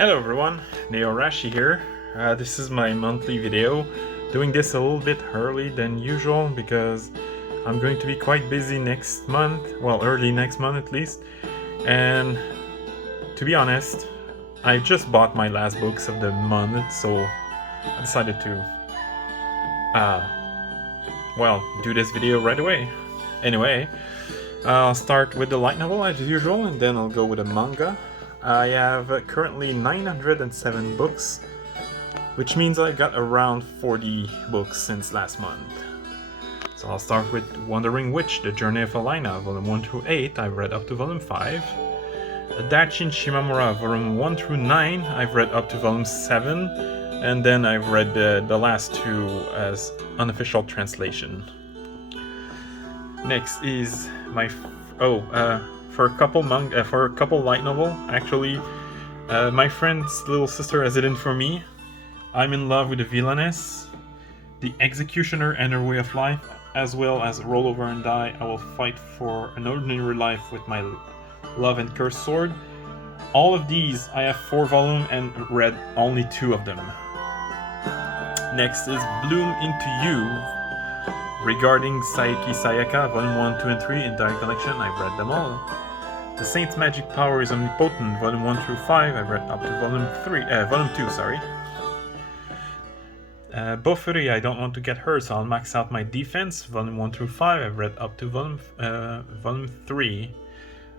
Hello everyone, Neorashi here. This is my monthly video. Doing this a little bit early than usual because I'm going to be quite busy next month, well early next month at least. And to be honest, I just bought my last books of the month, so I decided to do this video right away. Anyway, I'll start with the light novel as usual and then I'll go with a manga. I have currently 907 books, which means I got around 40 books since last month. So I'll start with Wandering Witch, The Journey of Alina, Volume 1 through 8, I've read up to Volume 5. Dachin Shimamura, Volume 1 through 9, I've read up to Volume 7, and then I've read the last two as unofficial translation. Next is my... For a couple light novel, actually, my friend's little sister has it in for me. I'm in love with the villainess, the executioner and her way of life, as well as Roll Over and Die. I will fight for an ordinary life with my love and cursed sword. All of these, I have 4 volumes and read only 2 of them. Next is Bloom Into You, regarding Saiki Sayaka, Volume 1, 2, and 3, entire collection. I've read them all. The Saint's Magic Power is Omnipotent, Volume 1 through 5, I've read up to Volume 2, sorry. Bofuri, I don't want to get hurt, so I'll max out my defense, Volume 1 through 5, I've read up to Volume 3.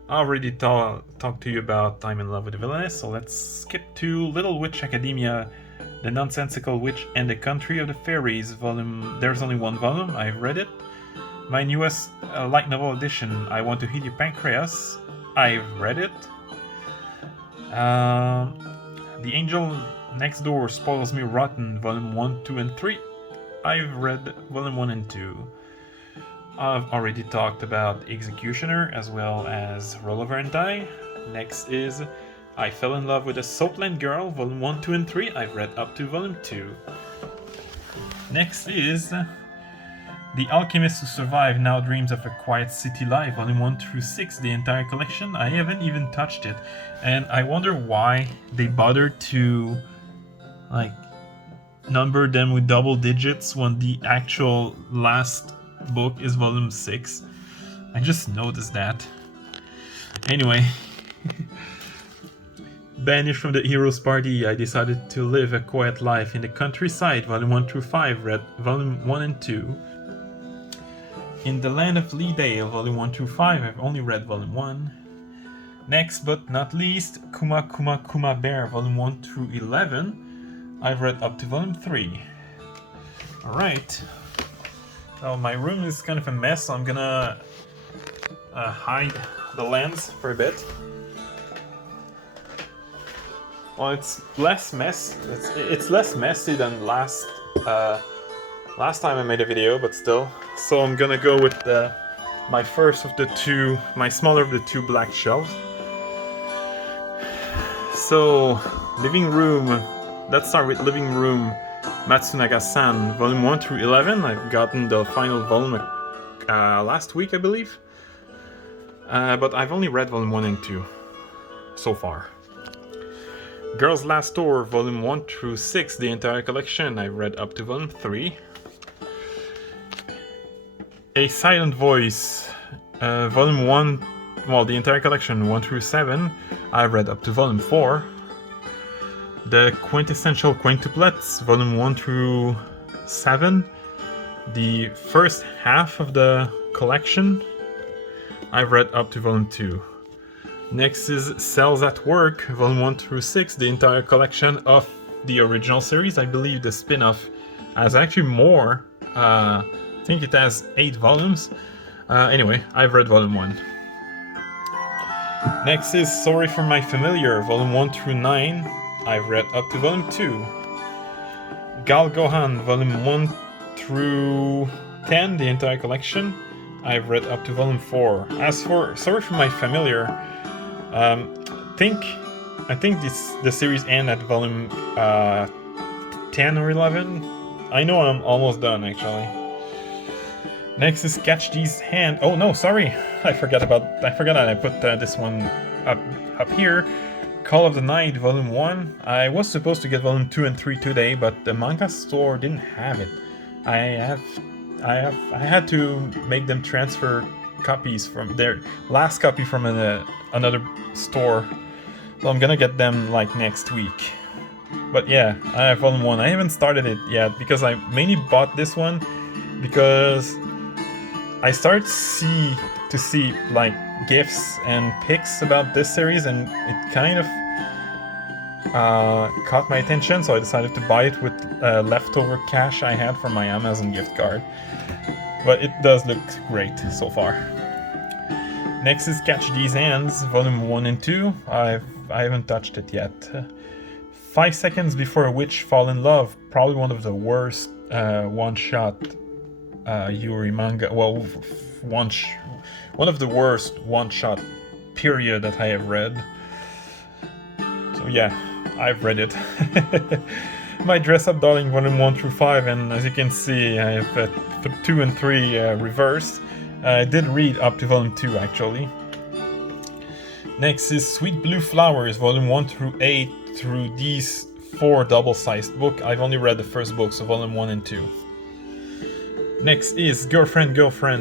I already talked to you about I'm in love with the villainess, so let's skip to Little Witch Academia, The Nonsensical Witch and the Country of the Fairies, there's only 1 volume, I've read it. My newest light novel edition, I Want to Heal Your Pancreas, I've read it. The Angel Next Door Spoils Me Rotten, Volume 1, 2, and 3. I've read Volume 1 and 2. I've already talked about Executioner as well as Roll Over and Die. Next is I Fell in Love with a Soapland Girl, Volume 1, 2, and 3. I've read up to Volume 2. Next is The Alchemist Who Survived Now Dreams of a Quiet City Life, Volume 1 through 6, the entire collection. I haven't even touched it, and I wonder why they bothered to number them with double digits when the actual last book is Volume 6. I just noticed that. Anyway, Banished from the Hero's Party, I Decided to Live a Quiet Life in the Countryside, Volume 1 through 5, read Volume 1 and 2. In the Land of Leedale, Volume 1 through 5, I've only read Volume 1. Next but not least, Kuma Kuma Kuma Bear, Volume 1 through 11, I've read up to Volume 3. Alright. Now my room is kind of a mess, so I'm gonna hide the lens for a bit. Well, it's less messy than last time I made a video, but still. So I'm gonna go with my smaller of the 2 black shelves. So, living room. Let's start with living room. Matsunaga-san, Volume 1 through 11. I've gotten the final volume last week, I believe. But I've only read Volume 1 and 2 so far. Girl's Last Tour, Volume 1 through 6, the entire collection. I've read up to Volume 3. A Silent Voice, Volume 1, the entire collection, 1 through 7. I've read up to Volume 4. The Quintessential Quintuplets, Volume 1 through 7. The first half of the collection, I've read up to Volume 2. Next is Cells at Work, Volume 1 through 6, the entire collection of the original series. I believe the spin-off has actually more. I think it has 8 volumes. Anyway, I've read Volume 1. Next is Sorry for My Familiar, Volume 1 through 9. I've read up to Volume 2. Gal Gohan, Volume 1 through 10, the entire collection. I've read up to Volume 4. As for Sorry for My Familiar, I think the series ends at Volume 10 or 11. I know I'm almost done, actually. Next is Catch These Hand. Oh no, sorry, I forgot that I put this one up here. Call of the Night Volume 1. I was supposed to get Volume 2 and 3 today, but the manga store didn't have it. I had to make them transfer copies from their last copy from another store. So I'm gonna get them like next week. But yeah, I have Volume 1. I haven't started it yet because I mainly bought this one because I started to see like gifs and pics about this series, and it kind of caught my attention, so I decided to buy it with leftover cash I had from my Amazon gift card. But it does look great so far. Next is Catch These Hands, Volume 1 and 2. I haven't touched it yet. 5 Seconds Before a Witch Fall in Love, probably one of the worst one-shot Yuri manga. Well, one of the worst one-shot period that I have read. So yeah, I've read it. My Dress Up Darling Volume 1 through 5, and as you can see, I have 2 and 3 reversed. I did read up to Volume 2 actually. Next is Sweet Blue Flowers, Volume 1 through 8, through these 4 double-sized books. I've only read the first book, so Volume 1 and 2. Next is Girlfriend,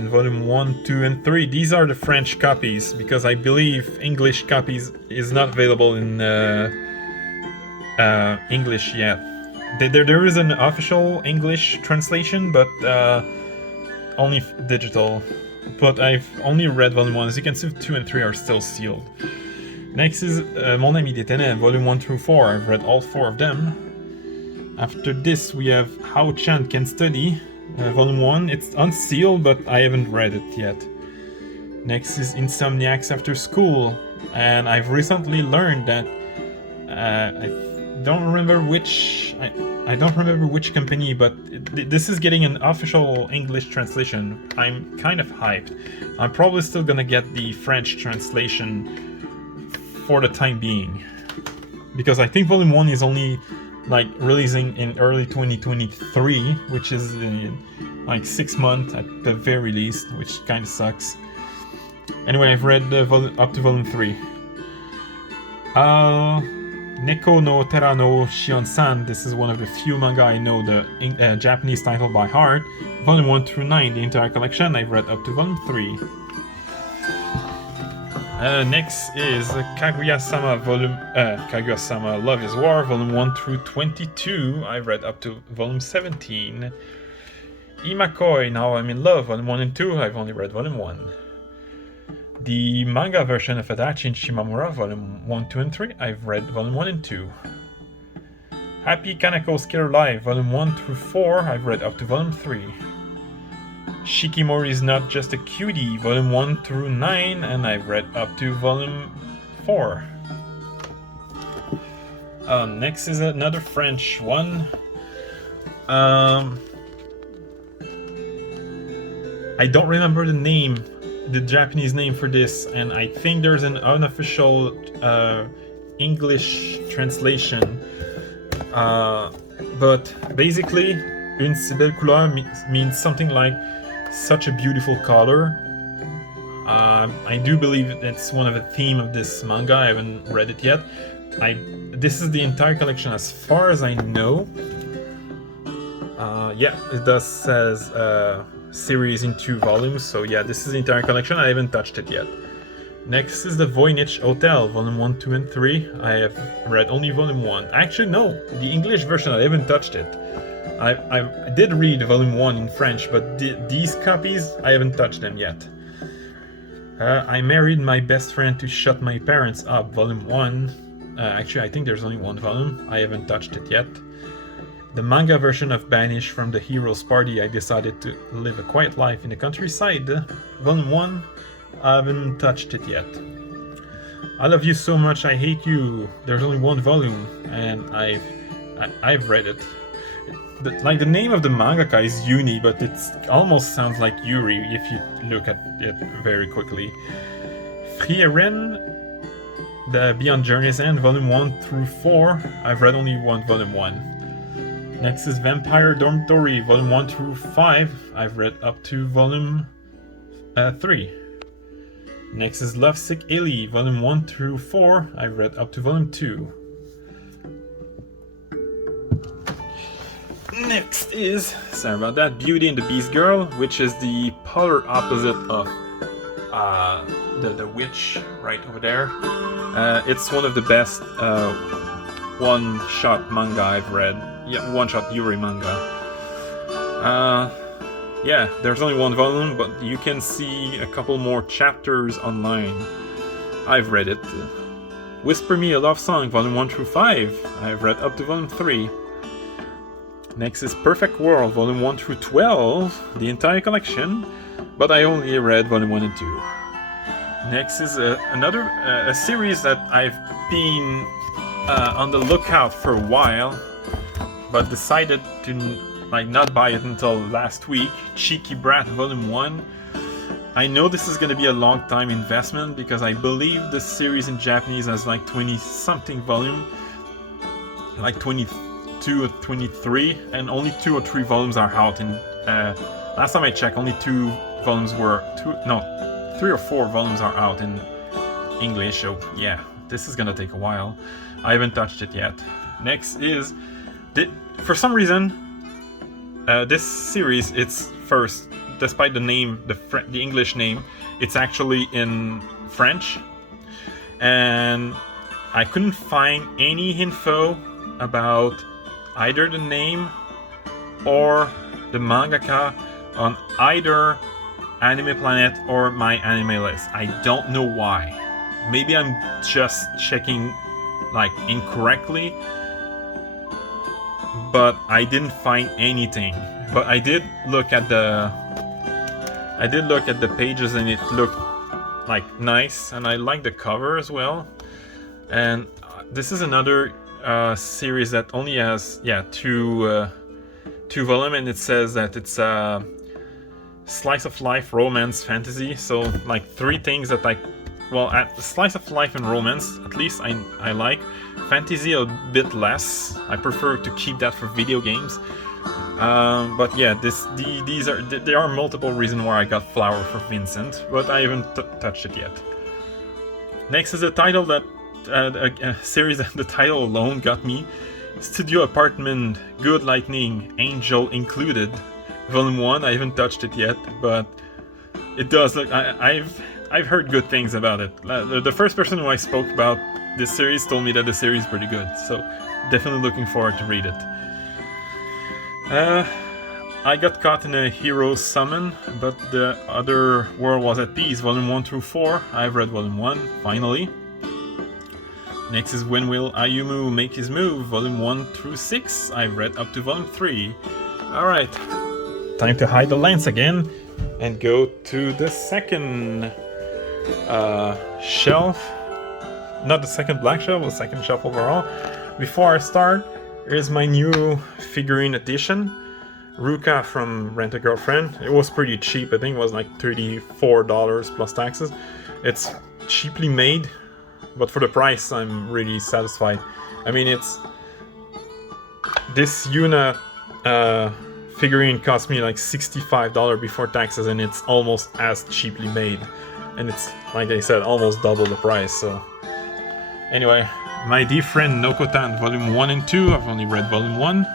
Volume 1, 2, and 3. These are the French copies, because I believe English copies is not available in English yet. There is an official English translation, but only digital. But I've only read Volume 1. As you can see, 2 and 3 are still sealed. Next is Mon Ami des Ténèbres, Volume 1 through 4. I've read all 4 of them. After this, we have How Chan Can Study, Volume 1. It's unsealed, but I haven't read it yet. Next is Insomniacs After School, and I've recently learned that I don't remember which company, but this is getting an official English translation. I'm kind of hyped. I'm probably still gonna get the French translation for the time being, because I think Volume 1 is only like releasing in early 2023, which is like 6 months at the very least, which kind of sucks. Anyway, I've read up to Volume 3. Neko no Tera no Shion-san. This is one of the few manga I know the Japanese title by heart. Volume 1 through 9, the entire collection. I've read up to Volume 3. Next is Kaguya-sama Kaguya-sama Love is War, Volume 1 through 22. I've read up to Volume 17. Imakoi, Now I'm in Love, Volume 1 and 2. I've only read Volume 1. The manga version of Adachi and Shimamura, Volume 1, 2, and 3. I've read Volume 1 and 2. Happy Kanako's Killer Live, Volume 1 through 4. I've read up to Volume 3. Shikimori is Not Just a Cutie, Volume 1 through 9, and I've read up to Volume 4. Next is another French one. I don't remember the Japanese name for this, and I think there's an unofficial English translation. But basically, Une si belle couleur means something like such a beautiful color. I do believe it's one of the theme of this manga. I haven't read it yet. This is the entire collection as far as I know. Yeah, it does says series in 2 volumes, so yeah, this is the entire collection. I haven't touched it yet. Next is the Voynich Hotel, Volume 1, 2, and 3. I have read only Volume 1. Actually, no, the English version, I haven't touched it. I did read Volume 1 in French, but these copies, I haven't touched them yet. I Married My Best Friend to Shut My Parents Up, Volume 1. Actually, I think there's only 1 volume. I haven't touched it yet. The manga version of Banished from the Hero's Party, I Decided to Live a Quiet Life in the Countryside, Volume 1. I haven't touched it yet. I Love You So Much, I Hate You. There's only 1 volume, and I've read it. The name of the mangaka is Yuni, but it almost sounds like Yuri if you look at it very quickly. Frieren, The Beyond Journey's End, Volume 1 through 4. I've read only Volume 1. Next is Vampire Dormitory, Volume 1 through 5. I've read up to Volume 3. Next is Lovesick Illy, volume 1 through 4. I've read up to volume 2. Next is, sorry about that, Beauty and the Beast Girl, which is the polar opposite of the witch right over there. It's one of the best one-shot manga I've read. Yeah, one-shot Yuri manga. Yeah, there's only one volume, but you can see a couple more chapters online. I've read it. Whisper Me a Love Song, volume 1 through 5. I've read up to volume 3. Next is Perfect World, volume 1 through 12, the entire collection, but I only read volume 1 and 2. Next is a series that I've been on the lookout for a while, but decided to not buy it until last week. Cheeky Brat volume 1. I know this is going to be a long time investment because I believe the series in Japanese has like 20 something volume, like 22 or 23, and only 2 or 3 volumes are out. And last time I checked, only 3 or 4 volumes are out in English. So yeah, this is gonna take a while. I haven't touched it yet. Next is, for some reason, this series, it's first, despite the name, the English name, it's actually in French, and I couldn't find any info about either the name or the mangaka on either Anime Planet or My Anime List. I don't know why. Maybe I'm just checking like incorrectly, but I didn't find anything. But I did look at the pages, and it looked like nice, and I like the cover as well. And this is another series that only has two volumes, and it says that it's a slice of life, romance, fantasy. So like 3 things that slice of life and romance, at least I like. Fantasy a bit less. I prefer to keep that for video games. But yeah, there are multiple reasons why I got Flower for Vincent, but I haven't touched it yet. Next is a title that a series that the title alone got me. Studio Apartment, Good Lightning, Angel Included, volume 1. I haven't touched it yet, but it does look. I've heard good things about it. The first person who I spoke about this series told me that the series is pretty good, so definitely looking forward to read it. I got caught in a hero summon, but the other world was at peace, volume 1 through 4. I've read volume 1, finally. Next is When Will Ayumu Make His Move, volume 1 through 6. I've read up to volume 3. Alright, time to hide the lens again and go to the second shelf. Not the second black shelf, the second shelf overall. Before I start, here's my new figurine edition. Ruka from Rent a Girlfriend. It was pretty cheap, I think it was like $34 plus taxes. It's cheaply made, but for the price I'm really satisfied. I mean, this Yuna figurine cost me like $65 before taxes, and it's almost as cheaply made. And it's, like I said, almost double the price, so... Anyway, My Dear Friend Nokotan, volume 1 and 2, I've only read volume 1.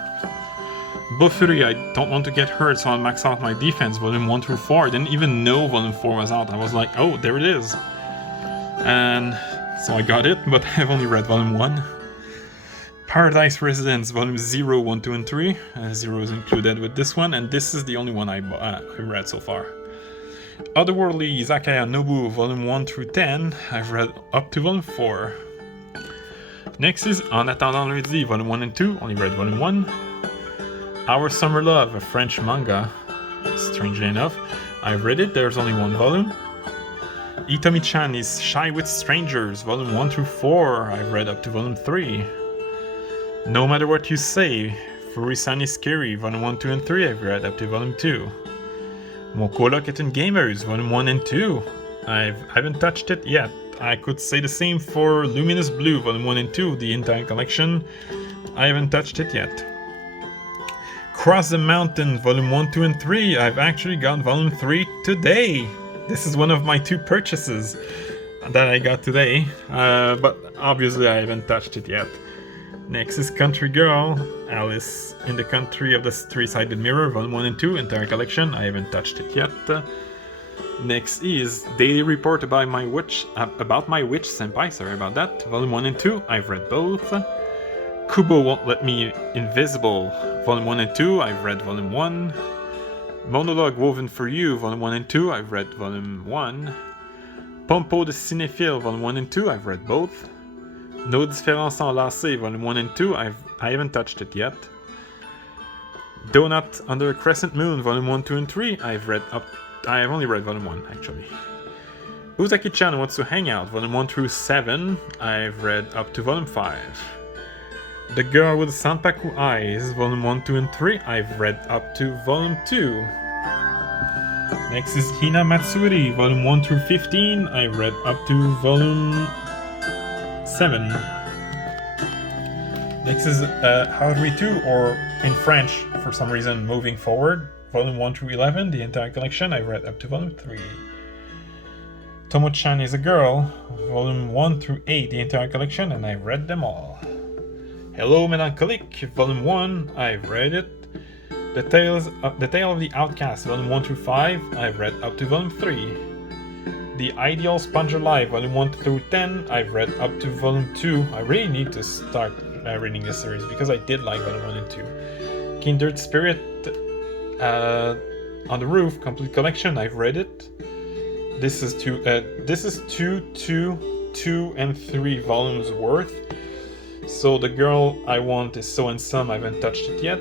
Bofuri, I don't want to get hurt, so I'll max out my defense, volume 1 through 4. I didn't even know volume 4 was out. I was like, oh, there it is. And so I got it, but I've only read volume 1. Paradise Residence, volume 0, 1, 2, and 3. 0 is included with this one, and this is the only one I read so far. Otherworldly Izakaya Nobu, volume 1 through 10. I've read up to volume 4. Next is En Attendant Lundi, volume 1 and 2. Only read volume 1. Our Summer Love, a French manga. Strangely enough, I've read it, there's only 1 volume. Itomi-chan is Shy with Strangers, volume 1 through 4. I've read up to volume 3. No Matter What You Say, Furi-san is Scary, volume 1, 2, and 3. I've read up to volume 2. Mokolo Kitten Gamers, volume 1 and 2. I haven't touched it yet. I could say the same for Luminous Blue, volume 1 and 2, the entire collection. I haven't touched it yet. Cross the Mountain, volume 1, 2, and 3. I've actually got volume 3 today. This is one of my 2 purchases that I got today, but obviously I haven't touched it yet. Next is Country Girl, Alice in the Country of the Three-Sided Mirror, Volume 1 and 2, entire collection. I haven't touched it yet. Next is Daily Report about my witch senpai, sorry about that, Volume 1 and 2, I've read both. Kubo Won't Let Me Invisible, Volume 1 and 2, I've read Volume 1. Monologue Woven for You, Volume 1 and 2, I've read Volume 1. Pompo the Cinéphile, Volume 1 and 2, I've read both. No Différence Enlacée, Volume 1 and 2, I haven't touched it yet. Donut Under a Crescent Moon, Volume 1, 2, and 3, I have only read Volume 1, actually. Uzaki-chan Wants to Hang Out, Volume 1 through 7, I've read up to Volume 5. The Girl with the Sanpaku Eyes, Volume 1, 2, and 3, I've read up to Volume 2. Next is Hina Matsuri, Volume 1 through 15, I've read up to Volume 7. Next is Haori 2, or in French, for some reason, Moving Forward, Volume 1 through 11, the entire collection, I've read up to Volume 3. Tomo-chan is a Girl, Volume 1 through 8, the entire collection, and I've read them all. Hello Melancholic, Volume 1, I've read it. The Tale of the Outcast, Volume 1 through 5, I've read up to Volume 3. The Ideal Sponge Alive, Volume 1 through 10, I've read up to Volume 2. I really need to start reading this series because I did like Volume 1 and 2. Kindred Spirit on the Roof, complete collection, I've read it. This is 2, 2, and 3 volumes worth. So The Girl I Want is So and Some, I haven't touched it yet.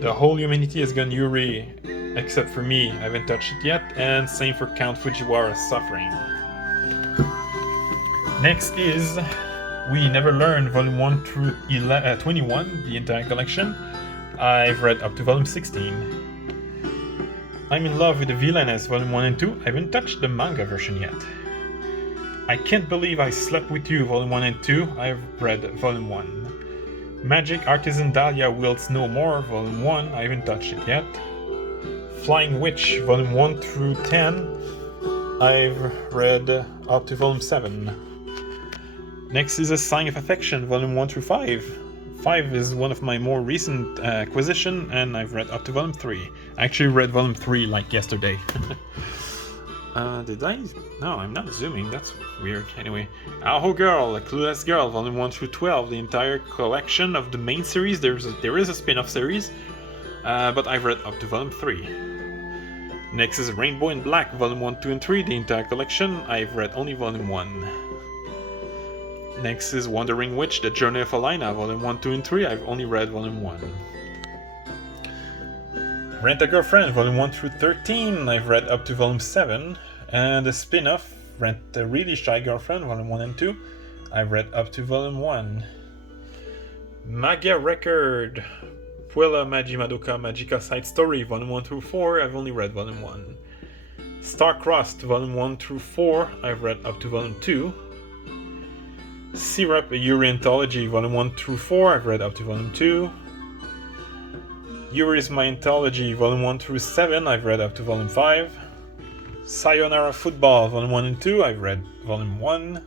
The Whole Humanity Has Gone Yuri, except for me, I haven't touched it yet. And same for Count Fujiwara's Suffering. Next is We Never Learn, Volume 1 through 21, the entire collection. I've read up to Volume 16. I'm in Love with the Villainess, Volume 1 and 2. I haven't touched the manga version yet. I Can't Believe I Slept With You, Volume 1 and 2. I've read Volume 1. Magic Artisan Dahlia Wilts No More, Volume 1. I haven't touched it yet. Flying Witch, Volume 1 through 10. I've read up to Volume 7. Next is A Sign of Affection, Volume 1 through 5. 5 is one of my more recent acquisition, and I've read up to Volume 3. I actually read Volume 3 like yesterday. Did I? No, I'm not zooming, that's weird. Anyway, Aho Girl, A Clueless Girl, Volume 1 through 12, the entire collection of the main series. There is a spin-off series, but I've read up to Volume 3. Next is Rainbow in Black, Volume 1, 2, and 3, the entire collection. I've read only Volume 1. Next is Wandering Witch, The Journey of Alina, Volume 1, 2, and 3. I've only read Volume 1. Rent a Girlfriend, Volume 1 through 13. I've read up to Volume 7. And the spin-off, Rent a Really Shy Girlfriend, Volume 1 and 2. I've read up to Volume 1. Magia Record, Puella Magi Madoka Magica Side Story, Volume 1 through 4. I've only read Volume 1. Star-Crossed, Volume 1 through 4. I've read up to Volume 2. Syrup, a Yuri Anthology, Volume 1 through 4. I've read up to Volume 2. Yuri's My Anthology, Volume 1 through 7. I've read up to Volume 5. Sayonara Football, Volume 1 and 2. I've read Volume 1.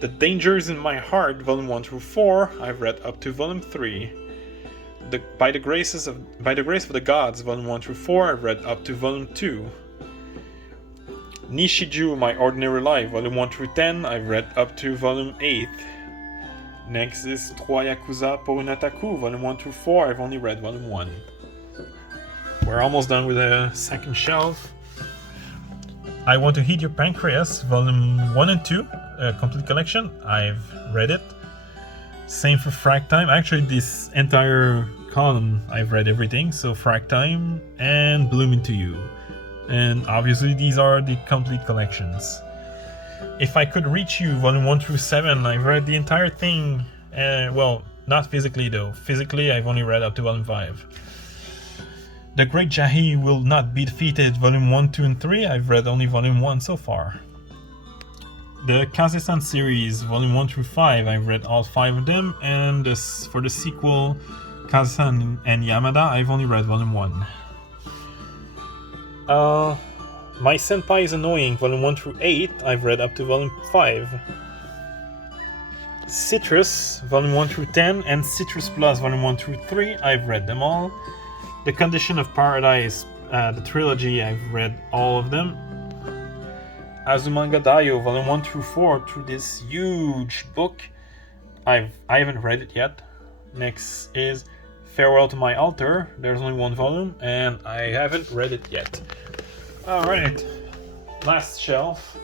The Dangers in My Heart, Volume 1 through 4. I've read up to Volume 3. By the Grace of the Gods, Volume 1 through 4. I've read up to Volume 2. Nishiju, My Ordinary Life, Volume 1 through 10. I've read up to Volume 8. Next is Trois Yakuza pour un Ataku, Volume 1 through 4. I've only read Volume 1. We're almost done with the second shelf. I Want to Heat Your Pancreas, Volume 1 and 2, complete collection. I've read it. Same for Frag Time. Actually, this entire column, I've read everything. So Frag Time and Bloom Into You. And obviously these are the complete collections. If I Could Reach You, Volume 1 through 7, I've read the entire thing. Well, not physically though. Physically, I've only read up to Volume 5. The Great Jahi Will Not Be Defeated, Volume 1, 2, and 3. I've read only Volume 1 so far. The Kaze-san series, Volume 1 through 5, I've read all 5 of them. And for the sequel, Kaze-san and Yamada, I've only read Volume 1. My Senpai is Annoying, Volume 1 through 8, I've read up to Volume 5. Citrus, Volume 1 through 10, and Citrus Plus, Volume 1 through 3, I've read them all. The Condition of Paradise, the trilogy, I've read all of them. Azumanga Daioh, Volume 1 through 4, through this huge book. I haven't read it yet. Next is Farewell to My Altar. There's only one volume, and I haven't read it yet. Alright, last shelf.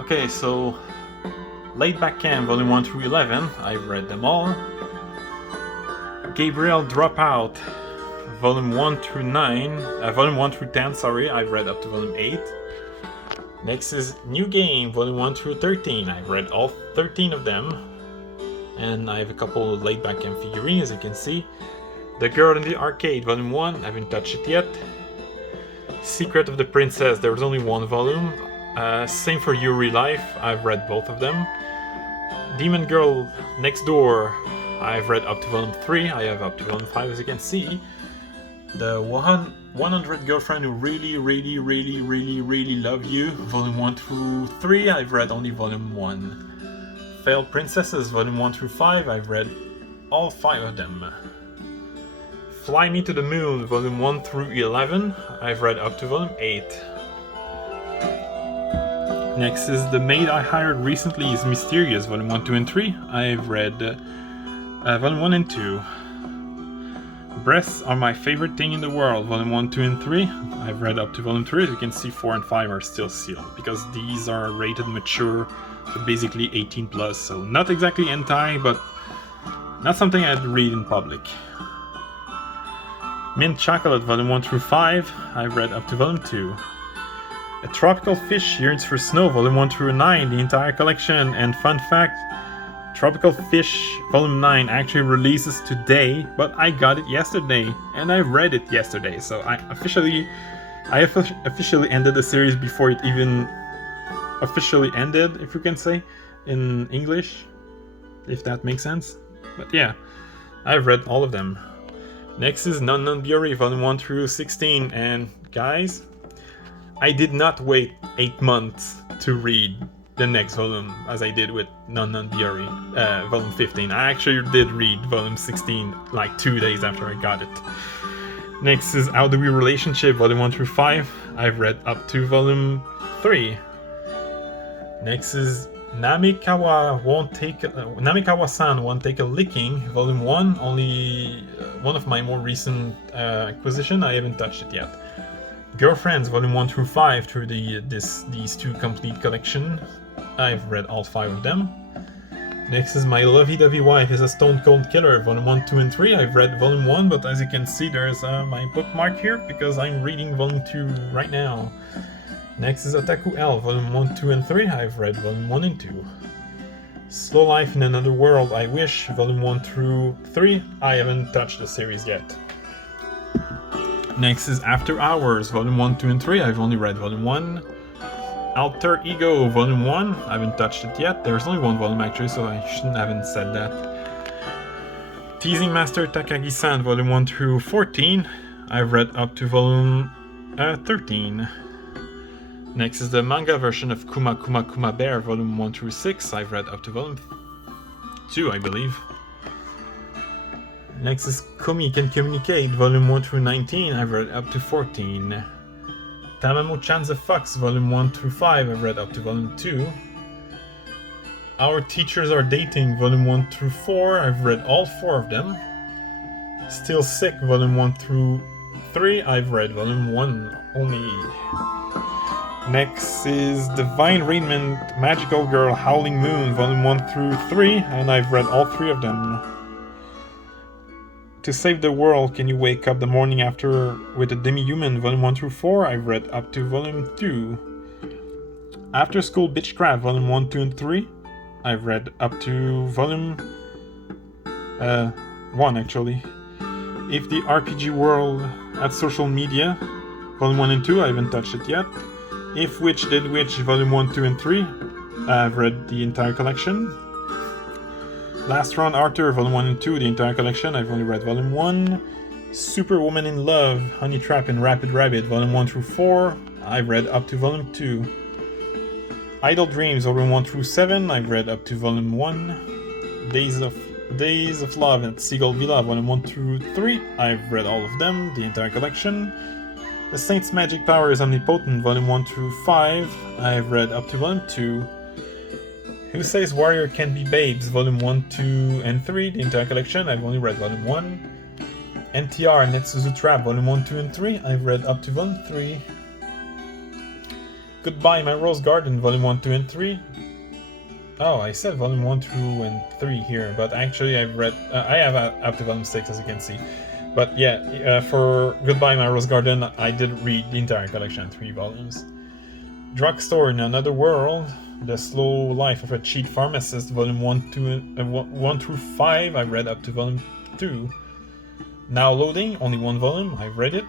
Okay, so Laid Back Camp, Volume 1 through 11, I've read them all. Gabriel Dropout, Volume 1 through 9, Volume 1 through 10, sorry, I've read up to Volume 8. Next is New Game, Volume 1 through 13, I've read all 13 of them. And I have a couple of Laid Back Camp figurines, as you can see. The Girl in the Arcade, Volume 1, I haven't touched it yet. Secret of the Princess, there was only one volume. Same for Yuri Life, I've read both of them. Demon Girl Next Door, I've read up to Volume 3, I have up to Volume 5, as you can see. The 100 Girlfriend Who Really Love You, Volume 1 through 3, I've read only Volume 1. Failed Princesses, Volume 1 through 5, I've read all 5 of them. Fly Me to the Moon, Volume 1 through 11, I've read up to Volume 8. Next is The Maid I Hired Recently is Mysterious, Volume 1, 2, and 3, I've read Volume 1 and 2. Breasts Are My Favorite Thing in the World, Volume 1, 2, and 3, I've read up to Volume 3, as you can see 4 and 5 are still sealed, because these are rated mature, so basically 18 plus, so not exactly hentai, but not something I'd read in public. Mint Chocolate, Volume 1 through 5, I've read up to Volume 2. A Tropical Fish Yearns for Snow, Volume 1 through 9, the entire collection, and fun fact, Tropical Fish Volume 9 actually releases today, but I got it yesterday, and I read it yesterday, so I officially ended the series before it even officially ended, if you can say, in English, if that makes sense. But yeah, I've read all of them. Next is Non Non Buri, Volume 1 through 16, and guys, I did not wait 8 months to read the next volume, as I did with Non Non Buri, Volume 15. I actually did read Volume 16 like 2 days after I got it. Next is How Do We Relationship, Volume 1 through 5. I've read up to Volume 3. Next is Namikawa-san Won't Take a Licking, Volume 1, only one of my more recent acquisition. I haven't touched it yet. Girlfriends, Volume 1 through 5, through these two complete collections. I've read all 5 of them. Next is My Lovey-Dovey Wife is a Stone Cold Killer, Volume 1, 2, and 3. I've read Volume 1, but as you can see, there's my bookmark here, because I'm reading Volume 2 right now. Next is Otaku L, Volume 1, 2, and 3. I've read Volume 1 and 2. Slow Life in Another World, I Wish, Volume 1 through 3. I haven't touched the series yet. Next is After Hours, Volume 1, 2, and 3. I've only read Volume 1. Alter Ego, Volume 1. I haven't touched it yet. There's only one volume actually, so I haven't said that. Teasing Master Takagi-san, Volume 1 through 14. I've read up to Volume 13. Next is the manga version of Kuma Kuma Kuma Bear, Volume 1 through 6. I've read up to Volume 2, I believe. Next is Komi Can Communicate, Volume 1 through 19. I've read up to 14. Tamamo-chan's a Fox, Volume 1 through 5. I've read up to Volume 2. Our Teachers Are Dating, Volume 1 through 4. I've read all 4 of them. Still Sick, Volume 1 through 3. I've read Volume 1 only. Next is Divine Raiment, Magical Girl, Howling Moon, Volume 1 through 3, and I've read all 3 of them. To Save the World, Can You Wake Up the Morning After with a Demi-Human, Volume 1 through 4, I've read up to Volume 2. After School Bitchcraft, Volume 1, 2, and 3, I've read up to Volume 1 actually. If the RPG World at Social Media, Volume 1 and 2, I haven't touched it yet. If Witch Did Witch, Volume 1, 2, and 3, I've read the entire collection. Last Run Arthur, Volume 1 and 2, the entire collection. I've only read Volume 1. Superwoman in Love, Honey Trap and Rapid Rabbit, Volume 1 through 4. I've read up to Volume 2. Idle Dreams, Volume 1 through 7. I've read up to Volume 1. Days of Love at Seagull Villa, Volume 1 through 3. I've read all of them, the entire collection. The Saint's Magic Power is Omnipotent, Volume 1 through 5. I've read up to Volume 2. Who Says Warrior Can Be Babes, Volume 1, 2, and 3, the entire collection. I've only read Volume 1. NTR Netsuzu Trap, Volume 1, 2, and 3. I've read up to Volume 3. Goodbye My Rose Garden, Volume 1, 2, and 3. Oh, I said Volume 1 through and 3 here, but actually I've read... I have up to Volume 6, as you can see. But yeah, for Goodbye My Rose Garden, I did read the entire collection, 3 volumes. Drugstore in Another World, The Slow Life of a Cheat Pharmacist, Volume 1, 1 through 5. I've read up to Volume 2. Now Loading, only 1 volume, I've read it.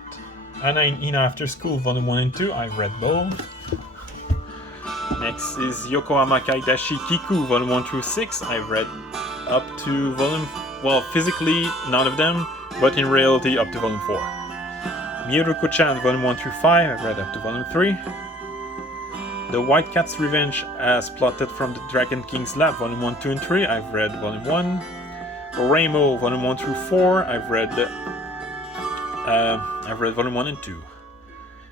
Anna and Ina After School, Volume 1 and 2, I've read both. Next is Yokohama Kaidashi Kiku, Volume 1 through 6, I've read up to Volume... well, physically, none of them, but in reality, up to Volume 4. Miruko-chan, Volume 1 through 5, I've read up to Volume 3. The White Cat's Revenge as plotted from the Dragon King's Lab, Volume 1, 2, and 3, I've read Volume 1. Oreimo, Volume 1 through 4, I've read Volume 1 and 2.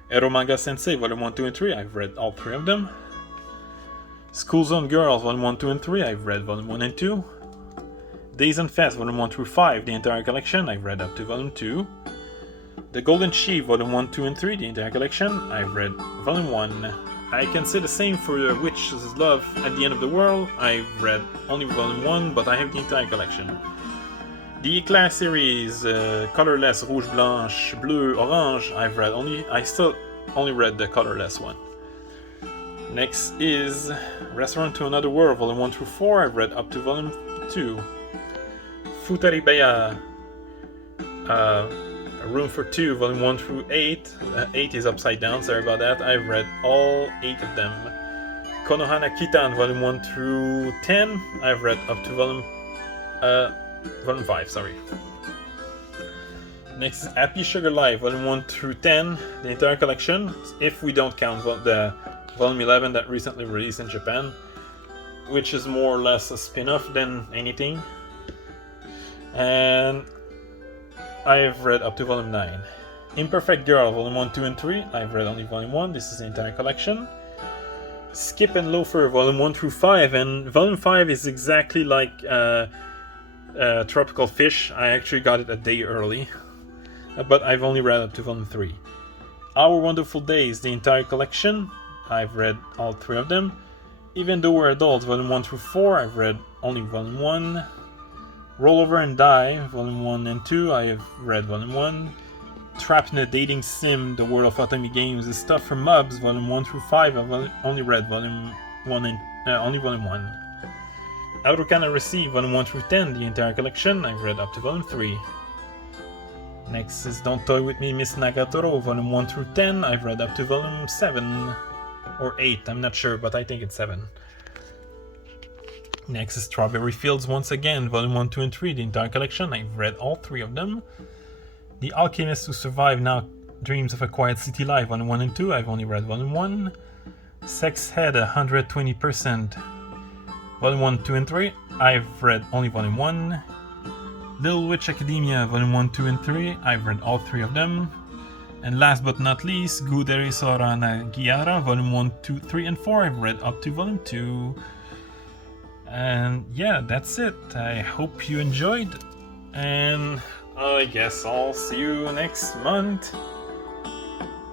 Eromanga Sensei, Volume 1, 2, and 3, I've read all 3 of them. School Zone Girls, Volume 1, 2, and 3, I've read Volume 1 and 2. Days and Fest, Volume 1 through 5, the entire collection, I've read up to Volume 2. The Golden Sheep, Volume 1, 2, and 3, the entire collection, I've read Volume 1. I can say the same for The Witch's Love at the End of the World. I've read only Volume 1, but I have the entire collection. The Eclair series, colorless, rouge, blanche, bleu, orange, I still only read the colorless one. Next is Restaurant to Another World, Volume 1 through 4, I've read up to Volume 2. Futaribeya, Room for 2, Volume 1 through 8. 8 is upside down, sorry about that. I've read all 8 of them. Konohana Kitan, Volume 1 through 10. I've read up to Volume 5, sorry. Next is Happy Sugar Life, Volume 1 through 10, the entire collection, if we don't count the Volume 11 that recently released in Japan, which is more or less a spin-off than anything. And I've read up to Volume 9. Imperfect Girl, Volume 1, 2, and 3. I've read only Volume 1. This is the entire collection. Skip and Loafer, Volume 1 through 5. And Volume 5 is exactly like Tropical Fish. I actually got it a day early. But I've only read up to Volume 3. Our Wonderful Days, the entire collection. I've read all 3 of them. Even Though We're Adults, Volume 1 through 4. I've read only Volume 1. Roll Over and Die, Volume 1 and 2, I have read Volume 1. Trapped in a Dating Sim, The World of Autonomy Games, is Stuff from Mubs, Volume 1 through 5, I've only read Volume 1 and only Volume 1. Aurukana Receive, Volume 1 through 10, the entire collection, I've read up to Volume 3. Next is Don't Toy With Me, Miss Nagatoro, Volume 1 through 10, I've read up to Volume 7, or 8, I'm not sure, but I think it's 7. Next is Strawberry Fields once again, Volume 1, 2, and 3, the entire collection. I've read all 3 of them. The Alchemist Who Survived Now Dreams of a Quiet City Live, Volume 1 and 2, I've only read Volume 1. Sex Head 120%, Volume 1, 2, and 3, I've read only Volume 1. Little Witch Academia, Volume 1, 2, and 3, I've read all 3 of them. And last but not least, Guderi Sora Nagiara, Volume 1, 2, 3, and 4, I've read up to Volume 2. And yeah, that's it. I hope you enjoyed, and I guess I'll see you next month.